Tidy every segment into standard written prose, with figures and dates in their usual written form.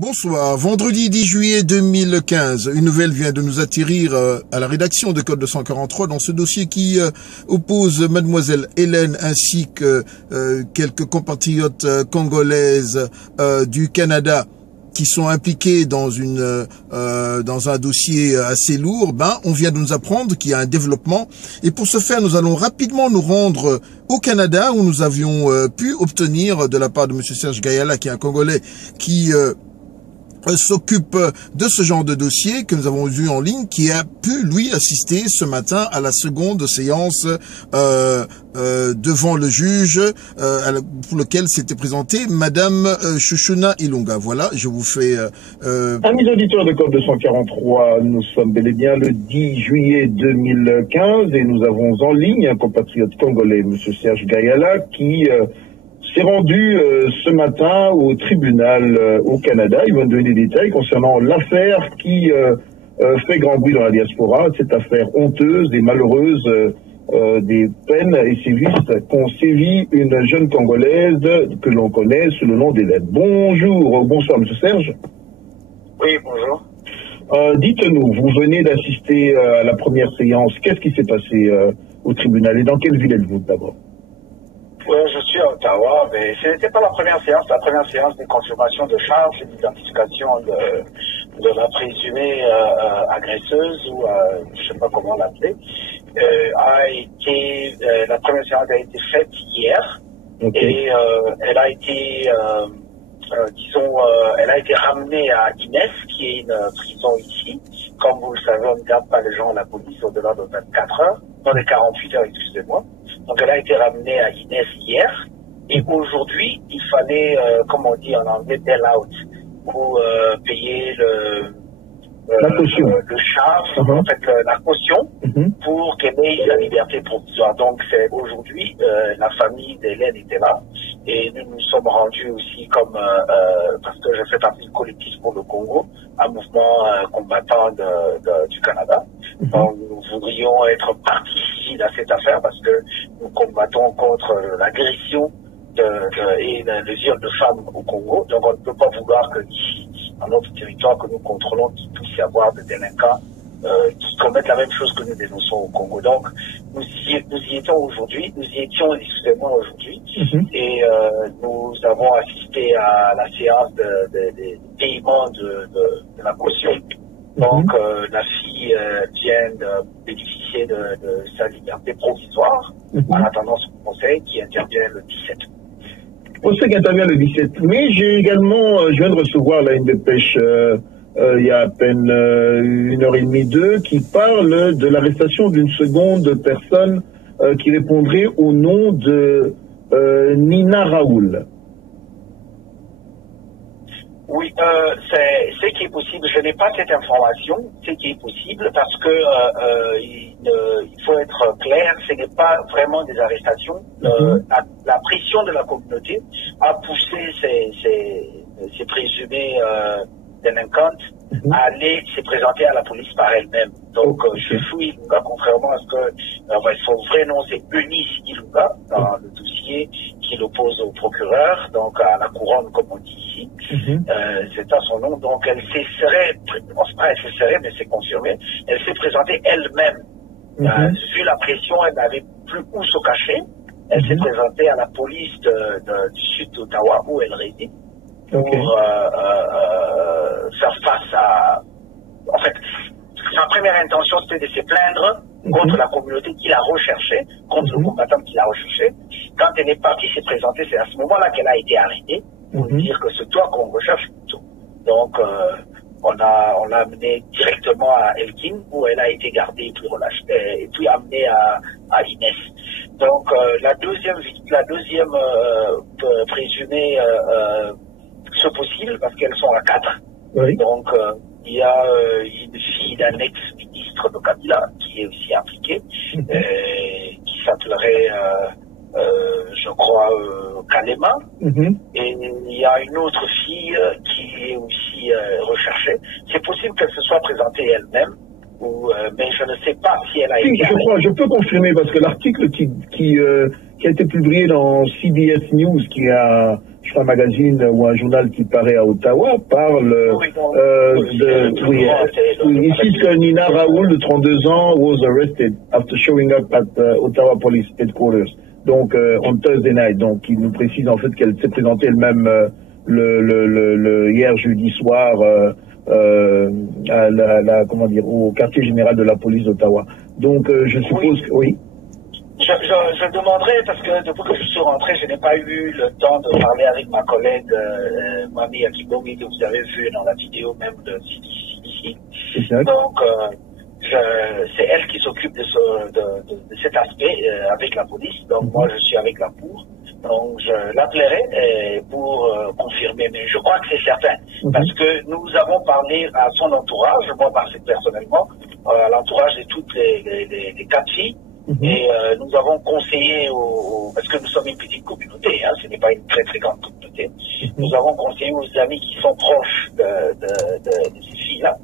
Bonsoir. Vendredi 10 juillet 2015, une nouvelle vient de nous atterrir à la rédaction de Code 243 dans ce dossier qui oppose mademoiselle Hélène ainsi que quelques compatriotes congolaises du Canada qui sont impliqués dans un dossier assez lourd. On vient de nous apprendre qu'il y a un développement, et pour ce faire, nous allons rapidement nous rendre au Canada où nous avions pu obtenir de la part de monsieur Serge Gayala, qui est un Congolais qui s'occupe de ce genre de dossier que nous avons vu en ligne, qui a pu lui assister ce matin à la seconde séance devant le juge pour lequel s'était présentée madame Chouchouna Ilunga. Voilà, je vous fais Amis auditeurs de Code 243, nous sommes bel et bien le 10 juillet 2015 et nous avons en ligne un compatriote congolais, monsieur Serge Gayala, qui s'est rendu ce matin au tribunal au Canada. Il va nous donner des détails concernant l'affaire qui fait grand bruit dans la diaspora, cette affaire honteuse et malheureuse des peines et sévices qu'ont sévi une jeune Congolaise que l'on connaît sous le nom d'Hélène. Bonsoir M. Serge. Oui, bonjour. Dites-nous, vous venez d'assister à la première séance. Qu'est-ce qui s'est passé au tribunal et dans quelle ville êtes-vous d'abord? Oui, je suis à Ottawa, mais ce n'était pas la première séance. La première séance de confirmation de charge et d'identification de la présumée agresseuse, ou je ne sais pas comment l'appeler, la première séance a été faite hier. Okay. Et elle a été, elle a été ramenée à Inès, qui est une prison ici. Comme vous le savez, on ne garde pas les gens à la police au-delà de 24 heures, dans les 48 heures, excusez-moi. Donc elle a été ramenée à Inès hier, et aujourd'hui il fallait, comme on dit en anglais, bail out, pour payer la caution, le charge, en fait la caution, pour qu'elle ait sa liberté provisoire. Donc c'est aujourd'hui, la famille d'Hélène était là, et nous nous sommes rendus aussi comme, parce que je fais partie du collectif pour le Congo, un mouvement combattant du Canada. Donc nous voudrions être partie civile à cette affaire parce que nous combattons contre l'agression et le viol de femmes au Congo. Donc on ne peut pas vouloir que ici, dans notre territoire que nous contrôlons, qu'il puisse y avoir des délinquants qui commettent la même chose que nous dénonçons au Congo. Donc nous y étions aujourd'hui, aujourd'hui, et nous avons assisté à la séance de paiement de la caution. Donc la fille vient de bénéficier de sa liberté provisoire en attendant son conseil qui intervient le 17. Conseil qui intervient le 17. Mais j'ai également, je viens de recevoir là une dépêche il y a à peine 1h30, 2, qui parle de l'arrestation d'une seconde personne qui répondrait au nom de Nina Raoul. Oui, c'est qui est possible. Je n'ai pas cette information. C'est qui est possible parce que il faut être clair. Ce n'est pas vraiment des arrestations. La pression de la communauté a poussé ces présumés délinquantes à aller se présenter à la police par elle-même. Donc je fouille Ilunga, contrairement à ce que son vrai nom c'est Eunice Ilunga dans le dossier qui l'oppose au procureur, donc à la couronne comme on dit ici. C'est ça son nom. Donc elle s'est mais c'est confirmé. Elle s'est présentée elle-même. Vu la pression, elle n'avait plus où se cacher. Elle s'est présentée à la police du sud d'Ottawa où elle réside pour faire face à... En fait, sa première intention c'était de se plaindre contre la communauté qui l'a recherché, contre le combattant qui l'a recherché. Quand elle est partie se présenter, c'est à ce moment-là qu'elle a été arrêtée pour dire que c'est toi qu'on recherche plutôt. Donc on l'a amenée directement à Elkin où elle a été gardée et puis relâchée et puis amenée à Inès. Donc la deuxième présumée c'est possible parce qu'elles sont à 4. Donc il y a une fille d'un ex-ministre de Kabila qui est aussi impliquée, qui s'appellerait je crois Kalema, et il y a une autre fille qui est aussi recherchée. C'est possible qu'elle se soit présentée elle-même, mais je ne sais pas si elle a été... Je peux confirmer parce que l'article qui a été publié dans CBS News qui a je crois, un magazine ou un journal qui paraît à Ottawa parle ils disent que Nina Raoul, de 32 ans, was arrested after showing up at Ottawa Police Headquarters. Donc, on Thursday night. Donc, il nous précise en fait qu'elle s'est présentée elle-même hier jeudi soir au quartier général de la police d'Ottawa. Donc, je suppose que oui. Je demanderai, parce que depuis que je suis rentré, je n'ai pas eu le temps de parler avec ma collègue Mami Akibomi, que vous avez vu dans la vidéo même de ici. Donc, c'est elle qui s'occupe de cet aspect avec la police. Donc, moi, je suis avec la Cour. Donc, je l'appellerai pour confirmer. Mais je crois que c'est certain. Parce que nous avons parlé à son entourage, moi, personnellement, à l'entourage de toutes les 4 filles. Et nous avons conseillé, parce que nous sommes une petite communauté, ce n'est pas une très très grande communauté, nous avons conseillé aux amis qui sont proches de ces filles-là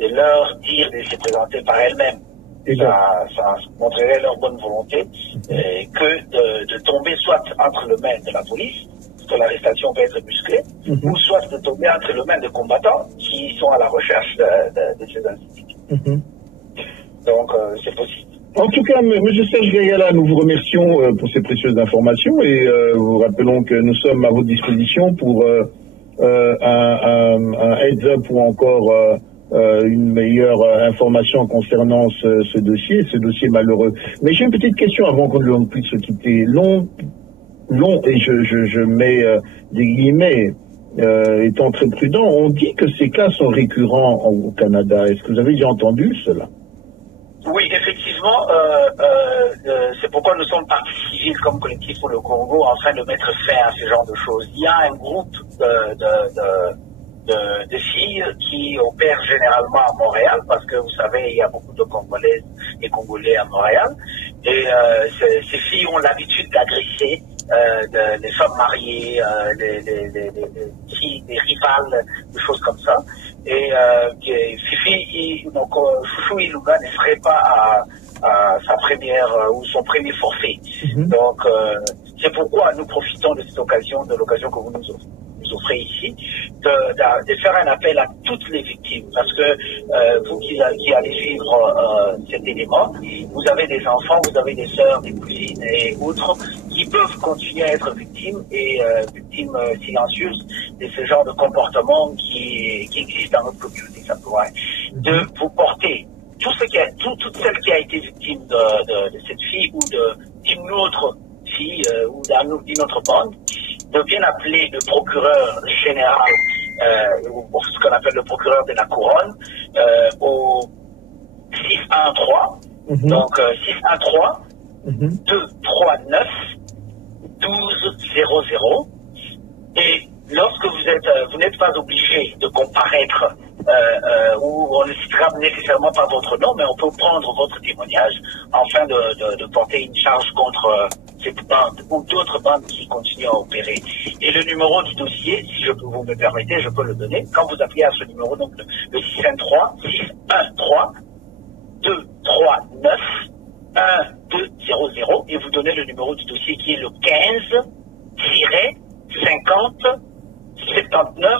de leur dire de se présenter par elles-mêmes. Ça montrerait leur bonne volonté que de tomber soit entre les mains de la police, parce que l'arrestation peut être musclée, ou soit de tomber entre les mains de combattants qui sont à la recherche de ces individus. Donc c'est possible. En tout cas, M. Serge Gayala, nous vous remercions pour ces précieuses informations et vous rappelons que nous sommes à votre disposition pour un heads-up ou encore une meilleure information concernant ce dossier malheureux. Mais j'ai une petite question avant qu'on puisse se quitter. Long, et je mets des guillemets, étant très prudent, on dit que ces cas sont récurrents au Canada. Est-ce que vous avez déjà entendu cela? Oui, effectivement, c'est pourquoi nous sommes partis civils comme collectif pour le Congo afin de mettre fin à ce genre de choses. Il y a un groupe de filles qui opèrent généralement à Montréal, parce que vous savez, il y a beaucoup de Congolaises et Congolais à Montréal, et ces filles ont l'habitude d'agresser les femmes mariées, des rivales, des choses comme ça. Et Fifi, donc Chouchou Ilouga ne serait pas à sa première ou son premier forfait. Donc c'est pourquoi nous profitons de cette occasion, de l'occasion que vous nous offrez ici, de faire un appel à toutes les victimes, parce que vous qui allez suivre cet élément, vous avez des enfants, vous avez des sœurs, des cousines et autres qui peuvent continuer à être victimes et victimes silencieuses de ce genre de comportement qui existe dans notre communauté. Ça pourrait de vous porter toute celle qui a été victime de cette fille ou d'une autre fille ou d'une autre bande, de bien appeler le procureur général, ou ce qu'on appelle le procureur de la couronne, au 613, donc 613 239 1200, et lorsque vous n'êtes pas obligé de comparaître, ou on ne citera nécessairement pas votre nom, mais on peut prendre votre témoignage afin de porter une charge contre cette bande ou d'autres bandes qui continuent à opérer. Et le numéro du dossier, si vous me permettez, je peux le donner. Quand vous appelez à ce numéro, donc le 613 239 1200, et vous donnez le numéro du dossier qui est le 15-50 79,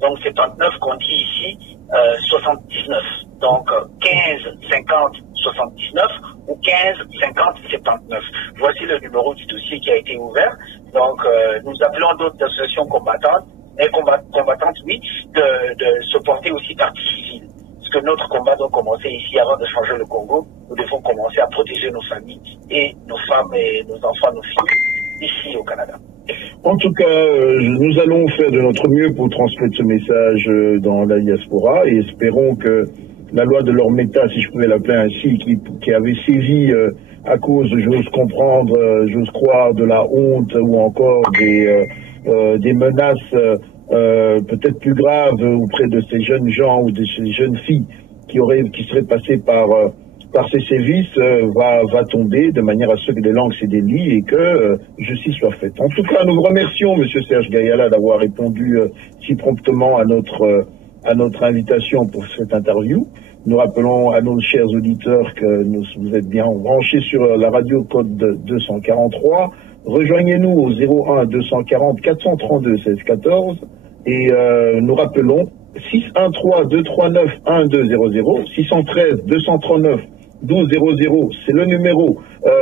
donc 79 qu'on dit ici 79, donc 15 50 79 ou 15 50 79. Voici le numéro du dossier qui a été ouvert. Donc nous appelons d'autres associations combattantes oui, de se porter aussi partie civile. Parce que notre combat doit commencer ici avant de changer le Congo. Nous devons commencer à protéger nos familles et nos femmes et nos enfants, nos filles ici au Canada. En tout cas, nous allons faire de notre mieux pour transmettre ce message dans la diaspora et espérons que la loi de l'Ormeta, si je pouvais l'appeler ainsi, qui avait sévi à cause, j'ose comprendre, j'ose croire, de la honte ou encore des menaces peut-être plus graves auprès de ces jeunes gens ou de ces jeunes filles qui seraient passées par ces sévices va tomber de manière à ce que des langues se délient et que justice soit faite. En tout cas, nous vous remercions, Monsieur Serge Gayala, d'avoir répondu si promptement à notre invitation pour cette interview. Nous rappelons à nos chers auditeurs que vous êtes bien branchés sur la radio Code 243. rejoignez-nous au 01 240 432 16 14 et nous rappelons 613 239 1200, 613 239 1200, c'est le numéro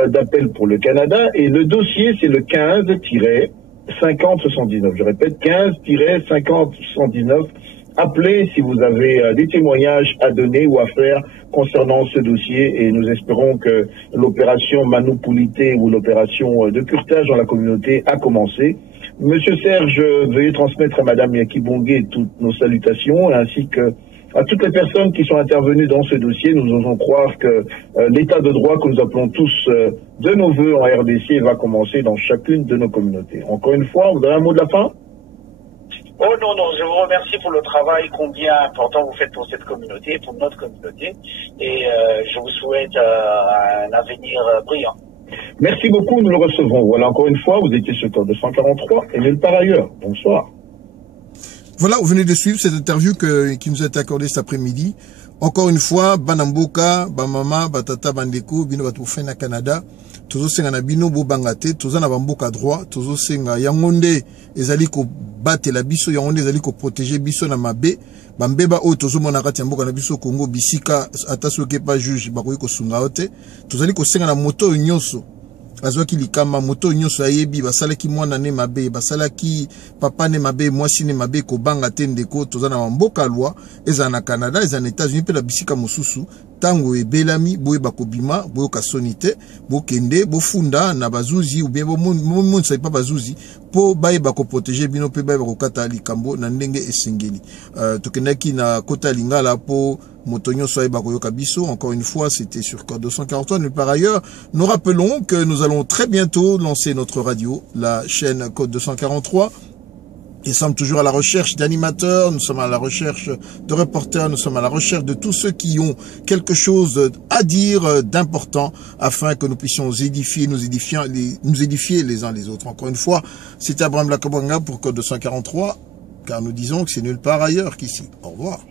d'appel pour le Canada et le dossier c'est le 15-50-119. Je répète, 15-50-119. Appelez si vous avez des témoignages à donner ou à faire concernant ce dossier et nous espérons que l'opération Manopulité ou l'opération de curtage dans la communauté a commencé. Monsieur Serge, veuillez transmettre à Madame Yakibongue toutes nos salutations ainsi que à toutes les personnes qui sont intervenues dans ce dossier. Nous osons croire que l'état de droit que nous appelons tous de nos voeux en RDC va commencer dans chacune de nos communautés. Encore une fois, vous avez un mot de la fin? Oh non, je vous remercie pour le travail combien important vous faites pour cette communauté, pour notre communauté, et je vous souhaite un avenir brillant. Merci beaucoup, nous le recevrons. Voilà, encore une fois, vous étiez sur Code 243 et nulle part ailleurs. Bonsoir. Voilà, vous venez de suivre cette interview qui nous a été accordée cet après-midi. Encore une fois, Banamboka, Bamama, Batata, Bandeko, Bino Batoufena Canada, Tozo Senga na Bino Bobangate, Tozo na Bamboka droit, Tozo Senga Yangonde, ezali ko bate la biso, Yangonde ezali ko protéger biso na mabe, Bambeba o Tozo Monarati Yamboka na biso Congo, Bisika, Atasoke pa juge, Bakoyi ko sunga ote, Tozali ko Senga na moto nyonso. Azwaki likama moto nyonso ayebi basalaki mwana ne mabe basalaki papa ne mabe mwasi ne mabe ko banga tendeko tozana mboka loi eza na Canada eza na États-Unis pe la bisika mosusu tango ebelami boye bakobima boye kasonite bokende bofunda na bazuzi ou bien mon sai pas bazuzi po baye bako protéger bino pe baye bako kata likambo na ndenge esengeli tokendaki na kota lingala po Motonio Soye Bakoyoka Biso. Encore une fois, c'était sur Code 243. Mais par ailleurs, nous rappelons que nous allons très bientôt lancer notre radio, la chaîne Code 243. Nous sommes toujours à la recherche d'animateurs, nous sommes à la recherche de reporters, nous sommes à la recherche de tous ceux qui ont quelque chose à dire d'important afin que nous puissions nous édifier les uns les autres. Encore une fois, c'était Abraham Lakabanga pour Code 243, car nous disons que c'est nulle part ailleurs qu'ici. Au revoir.